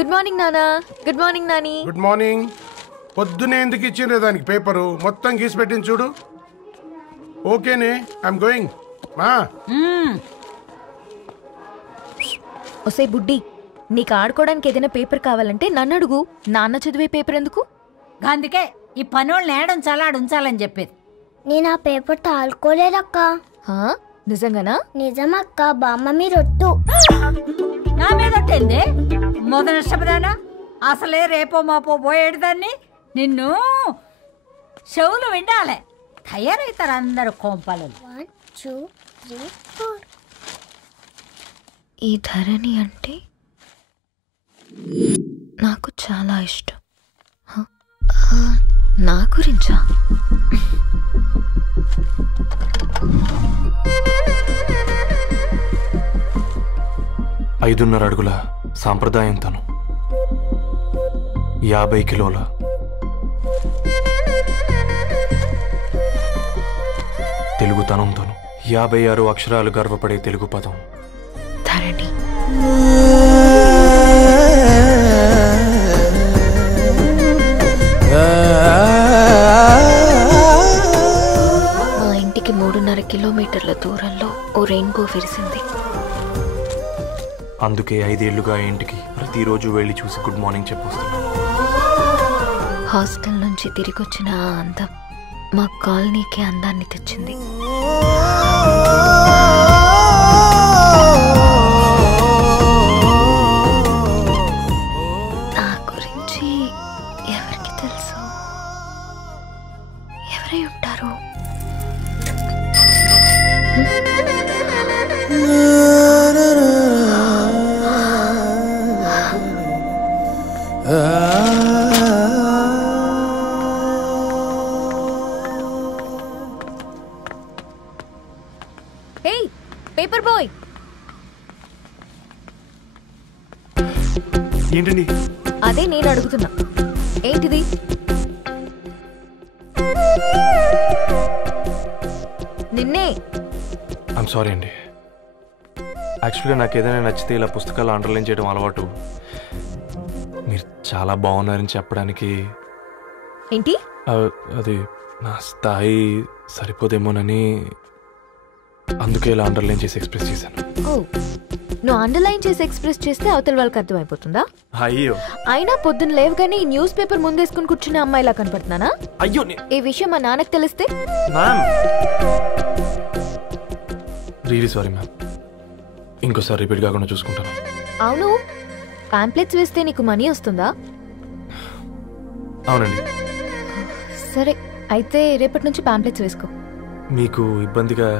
Good morning నానా. Good morning Nani. Good morning. పొద్దునే ఎందుకు ఇచ్చిండ్రే దానికి పేపరు మొత్తం గీసి పెట్టింది చూడు. ఓకేనే, ఐఎమ్ గోయింగ్. మా ఒసే బుడ్డి, నీకు ఆడుకోవడానికి ఏదైనా పేపర్ కావాలంటే నన్ను అడుగు. నాన్న చదివే పేపర్ ఎందుకు? అందుకే ఈ పనోళ్ళని ఏడుంచాలా ఉంచాలని చెప్పేది. నేను ఆ పేపర్ తాలుకోలేదక్క. నిజంగానా? నిజమక్క, బామ్మ మీరొట్టు. నా మీద ఒట్టేంది మొదటి నష్టపదానా? అసలే రేపో మాపో పోయేడు దాన్ని. నిన్ను చెవులు వినాలే, తయారవుతారు అందరు కోంపాలు. 1 2 3 4. ఈ ధరణి అంటే నాకు చాలా ఇష్టం. నా గురించా? ఐదున్నర అడుగుల సాంప్రదాయం తను, 50 కిలోల తెలుగుతనం తను, 56 అక్షరాలు గర్వపడే తెలుగు పదం ధరణి. మా ఇంటికి 3.5 కిలోమీటర్ల దూరంలో ఓ రెయిన్బో విరిసింది. అందుకే 5 ఏళ్లుగా ఇంటికి ప్రతిరోజు వెళ్ళి చూసి గుడ్ మార్నింగ్ చెప్పొస్తున్నాను. హాస్టల్ నుంచి తిరిగి వచ్చిన ఆ అందం మా కాలనీకి అందాన్ని తెచ్చింది. నా గురించి ఎవరికి తెలుసు? ఎవరై ఉంటారు? ఏయ్ పేపర్ బాయ్, ఏంటండి? అదే నేను అడుగుతున్నా, ఏంటిది? నిన్నే. ఐమ్ సారీ అండి. యాక్చువల్గా నాకు ఏదైనా నచ్చితే ఇలా పుస్తకాలు అండర్లైన్ చేయడం అలవాటు. మీరు చాలా బాగున్నారని చెప్పడానికి. ఏంటి? అది నా స్థాయి సరిపోదేమోనని అందుకే ఇలా అండర్లైన్ చేసి ఎక్స్ప్రెస్ చేశాను. ఓ, నువ్వు అండర్లైన్ చేసి ఎక్స్ప్రెస్ చేస్తే అవతల వాళ్ళకి అర్థమైపోతుందా? అయ్యో, అయినా పొద్దున్న లేవగానే ఈ న్యూస్ పేపర్ ముందేసుకుని కూర్చునే అమ్మాయిలా కనపడుతున్నానా? అయ్యో, ఈ విషయం మా నాన్నకి తెలిస్తే? Ma'am, really sorry ma'am. ఇంకోసారి రిపీట్ కాకుండా చూసుకుంటాను. అవును, పాంప్లెట్స్ వేస్తే నీకు మనీ వస్తుందా? అవునండి. సరే, అయితే రేపటి నుంచి పాంప్లెట్స్ వేసుకో. మీకు ఇబ్బందిగా?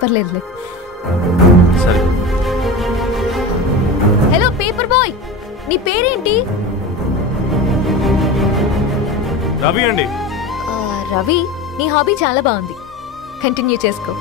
పర్లేదులే. సరే. హలో పేపర్ బాయ్, నీ పేరేంటి? రవి అండి. రవి, నీ హాబీ చాలా బాగుంది, కంటిన్యూ చేసుకో.